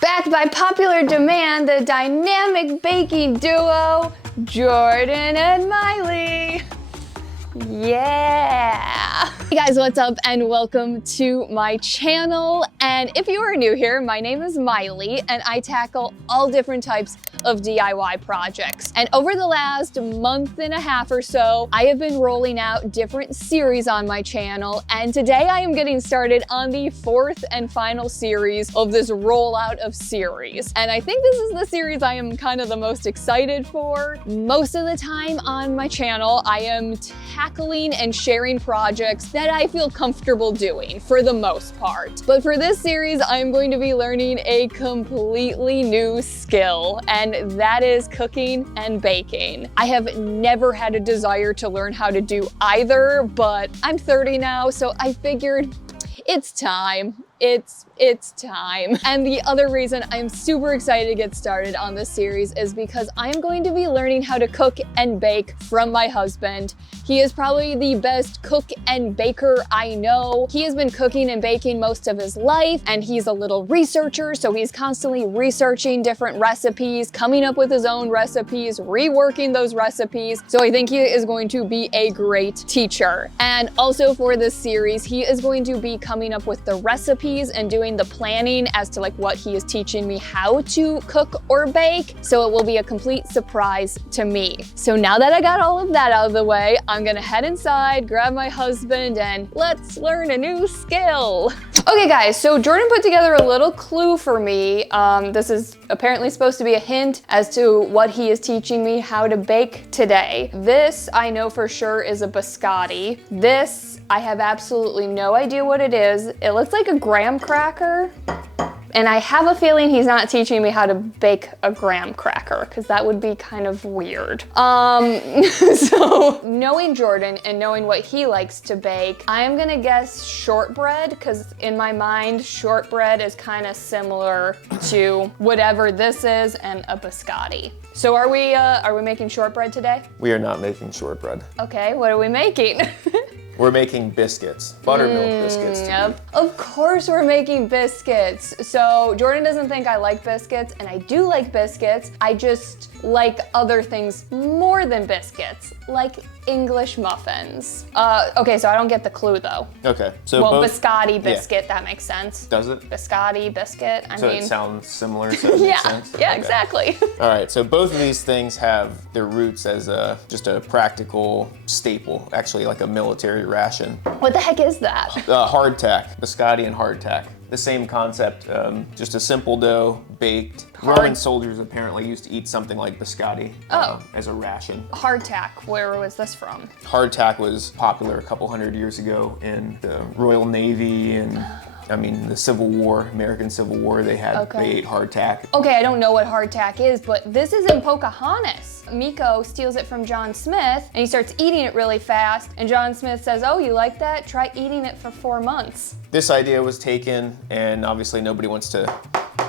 Backed by popular demand, the dynamic baking duo, Jordan and Miley. Yeah! Hey guys, what's up and welcome to my channel. And if you are new here, my name is Miley and I tackle all different types of DIY projects. And over the last month and a half or so, I have been rolling out different series on my channel. And today I am getting started on the fourth and final series of this rollout of series. And I think this is the series I am kind of the most excited for. Most of the time on my channel, I am tackling and sharing projects that I feel comfortable doing for the most part. But for this series, I'm going to be learning a completely new skill, and that is cooking and baking. I have never had a desire to learn how to do either, but I'm 30 now, so I figured it's time. It's time. And the other reason I'm super excited to get started on this series is because I'm going to be learning how to cook and bake from my husband. He is probably the best cook and baker I know. He has been cooking and baking most of his life, and he's a little researcher, so he's constantly researching different recipes, coming up with his own recipes, reworking those recipes. So I think he is going to be a great teacher. And also for this series, he is going to be coming up with the recipes and doing the planning as to like what he is teaching me how to cook or bake. So it will be a complete surprise to me. So now that I got all of that out of the way, I'm gonna head inside, grab my husband, and let's learn a new skill. Okay guys, so Jordan put together a little clue for me. This is apparently supposed to be a hint as to what he is teaching me how to bake today. This I know for sure is a biscotti. This I have absolutely no idea what it is. It looks like a graham cracker. And I have a feeling he's not teaching me how to bake a graham cracker, because that would be kind of weird. So knowing Jordan and knowing what he likes to bake, I am gonna guess shortbread, because in my mind, shortbread is kind of similar to whatever this is and a biscotti. So are we making shortbread today? We are not making shortbread. Okay, what are we making? We're making biscuits, buttermilk biscuits. Yep. Of course we're making biscuits. So Jordan doesn't think I like biscuits, and I do like biscuits. I just like other things more than biscuits, like English muffins. Okay, so I don't get the clue though. Okay, so well, both, biscotti, biscuit, that makes sense. Does it? Biscotti, biscuit, I mean. So it sounds similar, so it makes sense? Yeah, Okay. exactly. All right, so both of these things have their roots as just a practical staple, actually like a military ration. What the heck is that? Hardtack, biscotti and hardtack. The same concept, just a simple dough, baked. Roman soldiers apparently used to eat something like biscotti as a ration. Hardtack, where was this from? Hardtack was popular a couple hundred years ago in the Royal Navy and the Civil War, American Civil War, they ate hardtack. Okay, I don't know what hardtack is, but this is in Pocahontas. Miko steals it from John Smith and he starts eating it really fast. And John Smith says, oh, you like that? Try eating it for 4 months. This idea was taken, and obviously nobody wants to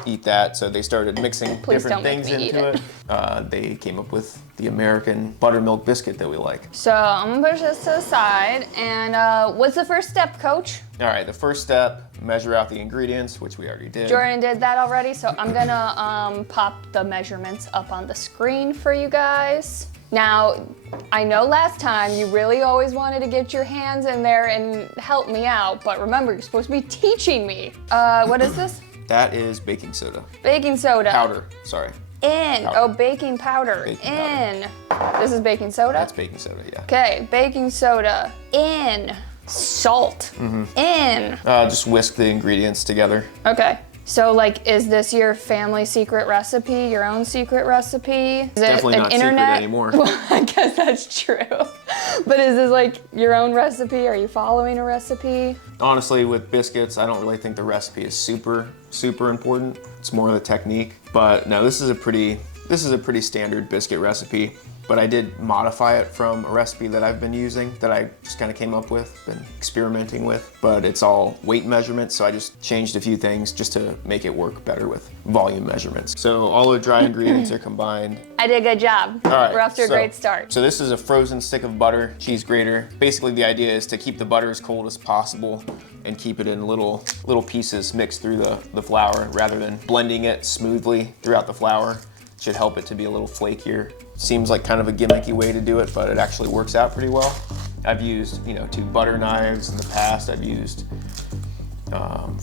eat that, so they started mixing different things into it. They came up with the American buttermilk biscuit that we like. So I'm gonna push this to the side, and what's the first step, Coach? All right, the first step, measure out the ingredients, which we already did. Jordan did that already, so I'm gonna pop the measurements up on the screen for you guys. Now, I know last time you really always wanted to get your hands in there and help me out, but remember, you're supposed to be teaching me. What is this? That is baking soda. Baking soda. Powder, sorry. In. Powder. Oh, baking powder. Baking in. Powder. This is baking soda? That's baking soda, yeah. Okay, baking soda. In. Salt. In. Just whisk the ingredients together. Okay. So like, is this your family secret recipe, your own secret recipe? Is Definitely it an not internet? secret anymore. Well, I guess that's true. But is this like your own recipe? Are you following a recipe? Honestly, with biscuits, I don't really think the recipe is super important. It's more the technique. But no, this is a pretty This is a pretty standard biscuit recipe, but I did modify it from a recipe that I've been using, that I just kind of came up with, been experimenting with, but it's all weight measurements, so I just changed a few things just to make it work better with volume measurements. So all the dry ingredients are combined. I did a good job. All right, we're off to a great start. So this is a frozen stick of butter, cheese grater. Basically the idea is to keep the butter as cold as possible and keep it in little pieces mixed through the flour rather than blending it smoothly throughout the flour. Should help it to be a little flakier. Seems like kind of a gimmicky way to do it, but it actually works out pretty well. I've used, 2 butter knives in the past. I've used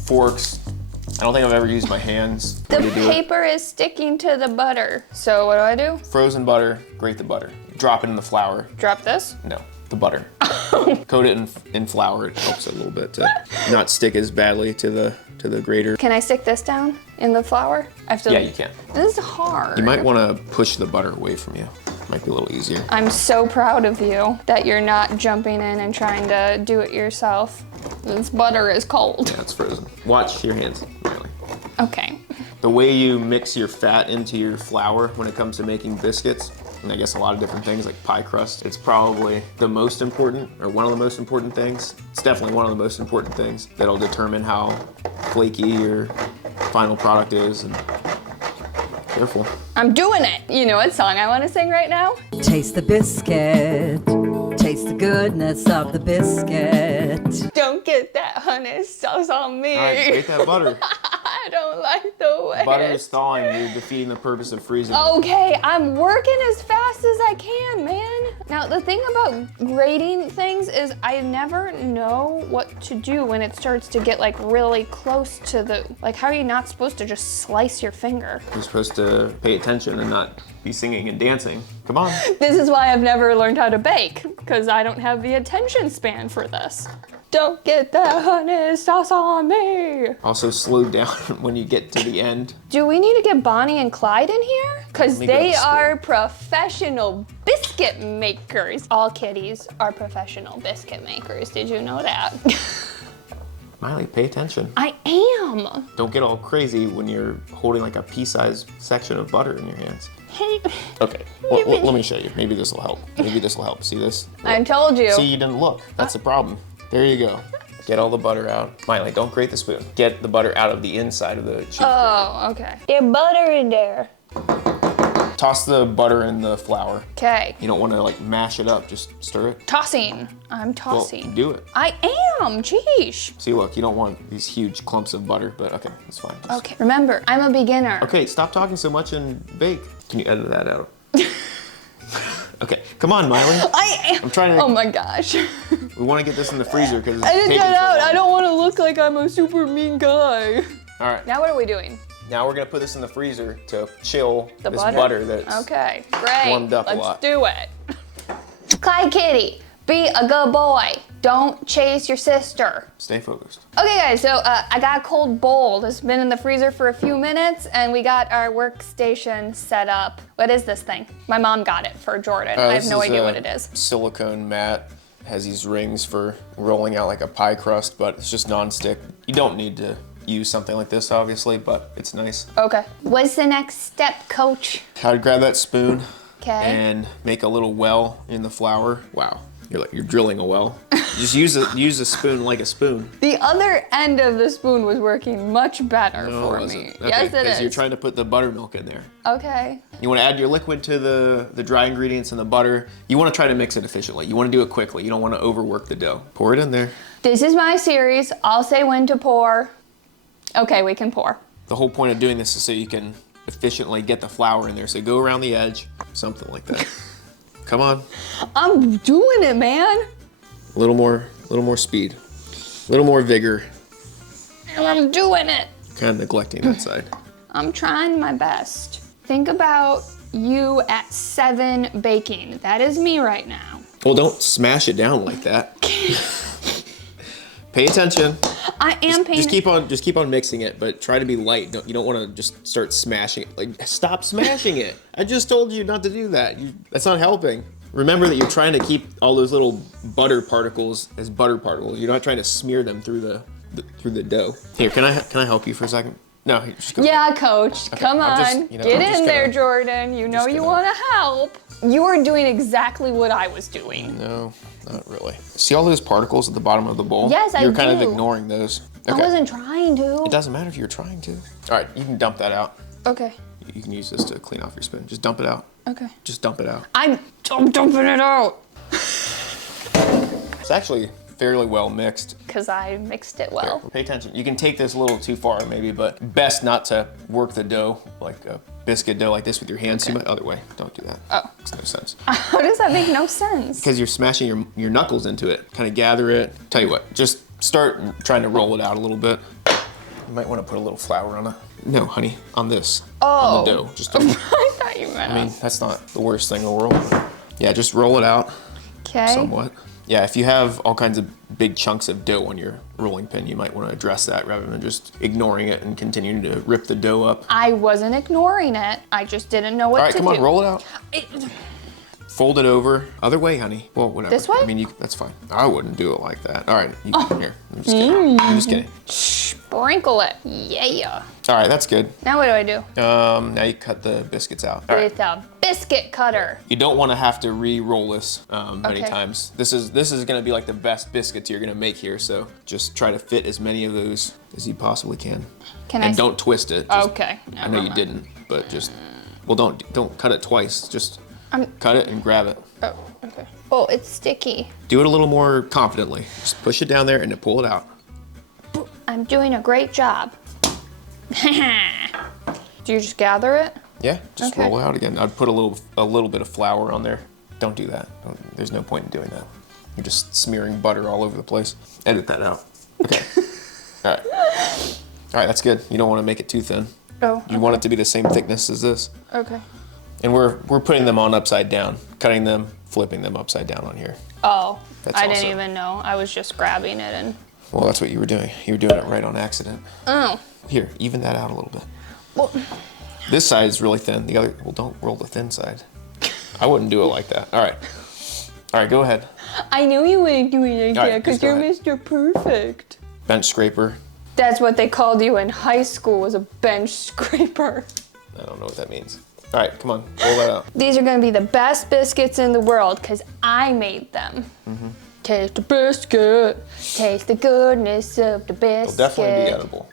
forks. I don't think I've ever used my hands. The paper is sticking to the butter. So what do I do? Frozen butter, grate the butter. Drop it in the flour. Drop this? No, the butter. Coat it in flour. It helps a little bit to not stick as badly to the grater. Can I stick this down in the flour? I have to. Yeah, you can. This is hard. You might want to push the butter away from you. Might be a little easier. I'm so proud of you that you're not jumping in and trying to do it yourself. This butter is cold. Yeah, it's frozen. Watch your hands, Riley. Okay. The way you mix your fat into your flour when it comes to making biscuits, and I guess a lot of different things like pie crust, it's probably the most important, or one of the most important things. It's definitely one of the most important things that'll determine how flaky your final product is. And careful. I'm doing it. You know what song I want to sing right now? Taste the biscuit. Taste the goodness of the biscuit. Don't get that honey sauce on me. All right, grate that butter. I don't like the way. Butter is thawing. You're defeating the purpose of freezing. Okay, I'm working as fast as I can, man. Now, the thing about grating things is I never know what to do when it starts to get like really close to the, like how are you not supposed to just slice your finger? You're supposed to pay attention and not be singing and dancing. Come on. This is why I've never learned how to bake, because I don't have the attention span for this. Don't get that honey sauce on me. Also slow down when you get to the end. Do we need to get Bonnie and Clyde in here? Because they are professional biscuit makers. All kitties are professional biscuit makers. Did you know that? Miley, pay attention. I am. Don't get all crazy when you're holding like a pea-sized section of butter in your hands. Hey. Okay, let me show you. Maybe this will help. Maybe this will help. See this? I told you. See, you didn't look. That's the problem. There you go. Get all the butter out. Miley, don't grate the spoon. Get the butter out of the inside of the cheese. Oh, okay. There's butter in there. Toss the butter in the flour. Okay. You don't want to like mash it up, just stir it. Tossing. I'm tossing. Well, do it. I am, jeesh. See, look, you don't want these huge clumps of butter, but okay, that's fine. Okay, remember, I'm a beginner. Okay, stop talking so much and bake. Can you edit that out? Okay, come on, Miley. I'm trying to. Oh my gosh. We want to get this in the freezer because it's Edit taking that so out. long. I don't want to look like I'm a super mean guy. All right. Now what are we doing? Now we're gonna put this in the freezer to chill The this butter that's okay, great. warmed up a Let's lot. do it. Clyde Kitty, be a good boy. Don't chase your sister. Stay focused. Okay guys, so I got a cold bowl. It's been in the freezer for a few minutes and we got our workstation set up. What is this thing? My mom got it for Jordan. I have no idea what it is. Silicone mat. Has these rings for rolling out like a pie crust, but it's just non-stick. You don't need to use something like this obviously, but it's nice. Okay. What's the next step, coach? I'd grab that spoon Okay. and make a little well in the flour. Wow, you're drilling a well. Just use a spoon like a spoon. The other end of the spoon was working much better for me. Okay, Yes, it is. You're trying to put the buttermilk in there. Okay. You want to add your liquid to the dry ingredients and the butter. You want to try to mix it efficiently. You want to do it quickly. You don't want to overwork the dough. Pour it in there. This is my series. I'll say when to pour. Okay, we can pour. The whole point of doing this is so you can efficiently get the flour in there. So go around the edge, something like that. Come on. I'm doing it, man. A little more speed, a little more vigor. And I'm doing it. Kind of neglecting that side. I'm trying my best. Think about you at 7 baking. That is me right now. Well, don't smash it down like that. Pay attention. I am paying. Just keep on mixing it, but try to be light. You don't want to just start smashing it. Like, stop smashing it. I just told you not to do that. That's not helping. Remember that you're trying to keep all those little butter particles as butter particles. You're not trying to smear them through the dough. Here, can I help you for a second? No, you just go. Yeah, Coach, Okay, come I'm just, on. you know, Get I'm just in there, gonna- Jordan. You know you want to help. You are doing exactly what I was doing. No, not really. See all those particles at the bottom of the bowl? Yes, I You're kind of do. ignoring those. I Okay. wasn't trying to. It doesn't matter if you're trying to. All right, you can dump that out. Okay. You can use this to clean off your spoon. Just dump it out. Okay. Just dump it out. I'm dumping it out. It's actually fairly well mixed. Because I mixed it well. Here, pay attention. You can take this a little too far maybe, but best not to work the dough like a biscuit dough like this with your hands too much. Other way, don't do that. Oh. Makes no sense. How does that make no sense? Because you're smashing your knuckles into it. Kind of gather it. Tell you what, just start trying to roll it out a little bit. You might want to put a little flour on it. No, honey, on this. On the dough. Just I thought you meant. I mean, that's not the worst thing in the world. Yeah, just roll it out. Okay. Somewhat. Yeah, if you have all kinds of big chunks of dough on your rolling pin, you might want to address that rather than just ignoring it and continuing to rip the dough up. I wasn't ignoring it. I just didn't know what All right, to come on, do. roll it out. It- Fold it over. Other way, honey. Well, whatever. This way? I mean, that's fine. I wouldn't do it like that. All right, here. I'm just kidding. I'm just kidding. Sprinkle it. Yeah. All right, that's good. Now what do I do? Now you cut the biscuits out. All right. With a biscuit cutter. You don't want to have to re-roll this many Okay. times. This is going to be like the best biscuits you're going to make here. So just try to fit as many of those as you possibly can. Can Don't twist it. Just- Okay. I know you didn't, but just don't cut it twice. Just cut it and grab it. Oh, okay. Oh, it's sticky. Do it a little more confidently. Just push it down there and then pull it out. I'm doing a great job. Do you just gather it? Yeah, just Okay. roll it out again. I'd put a little bit of flour on there. Don't do that. There's no point in doing that. You're just smearing butter all over the place. Edit that out. Okay. All right. All right, that's good. You don't want to make it too thin. Oh. You want it to be the same thickness as this. Okay. And we're putting them on upside down, cutting them, flipping them upside down on here. Oh, That's I didn't also- even know. I was just grabbing it and. Well, that's what you were doing. You were doing it right on accident. Oh. Here, even that out a little bit. Well, This side is really thin. The other, well, don't roll the thin side. I wouldn't do it like that. All right. All right, go ahead. I knew you wouldn't do it like All right, that because just go you're ahead. Mr. Perfect. Bench scraper. That's what they called you in high school, was a bench scraper. I don't know what that means. All right, come on, roll that out. These are gonna be the best biscuits in the world because I made them. Mm-hmm. Taste the biscuit, taste the goodness of the biscuit. They'll definitely be edible.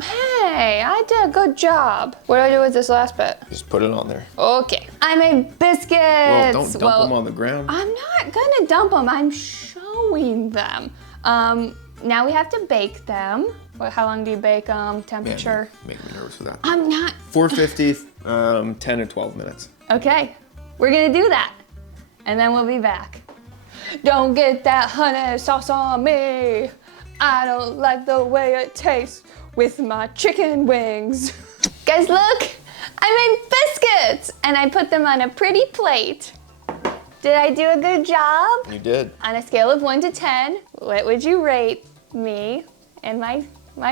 Hey, I did a good job. What do I do with this last bit? Just put it on there. Okay, I made biscuits. Well, don't dump them on the ground. I'm not gonna dump them, I'm showing them. Now we have to bake them. How long do you bake temperature? Make me nervous for that. I'm not. 450, 10 or 12 minutes. Okay, we're gonna do that. And then we'll be back. Don't get that honey sauce on me. I don't like the way it tastes with my chicken wings. Guys, look, I made biscuits and I put them on a pretty plate. Did I do a good job? You did. On a scale of 1 to 10, what would you rate me and my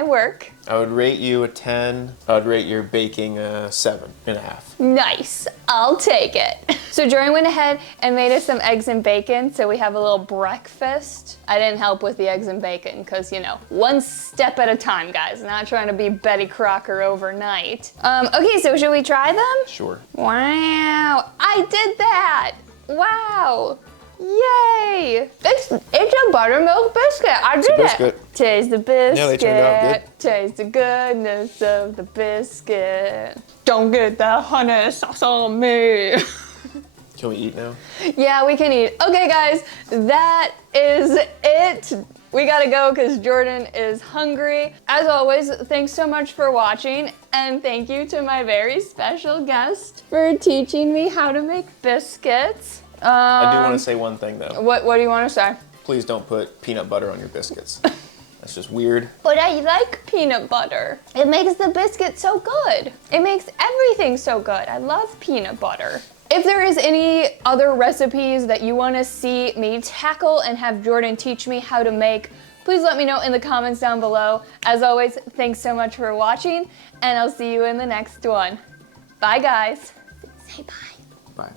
work? I would rate you a 10. I would rate your baking a 7.5. Nice, I'll take it. So Jordan went ahead and made us some eggs and bacon, so we have a little breakfast. I didn't help with the eggs and bacon, because you know, one step at a time, guys. Not trying to be Betty Crocker overnight. Okay, so should we try them? Sure. Wow, I did that. Wow, yay. It's a buttermilk biscuit, I did biscuit. it. Taste the biscuit. Yeah, they turned out good. Taste the goodness of the biscuit. Don't get that honey sauce on me. Can we eat now? Yeah, we can eat. Okay, guys, that is it. We gotta go because Jordan is hungry. As always, thanks so much for watching, and thank you to my very special guest for teaching me how to make biscuits. I do want to say one thing though. What do you want to say? Please don't put peanut butter on your biscuits. That's just weird. But I like peanut butter. It makes the biscuit so good. It makes everything so good. I love peanut butter. If there is any other recipes that you want to see me tackle and have Jordan teach me how to make, please let me know in the comments down below. As always, thanks so much for watching, and I'll see you in the next one. Bye, guys. Say bye. Bye.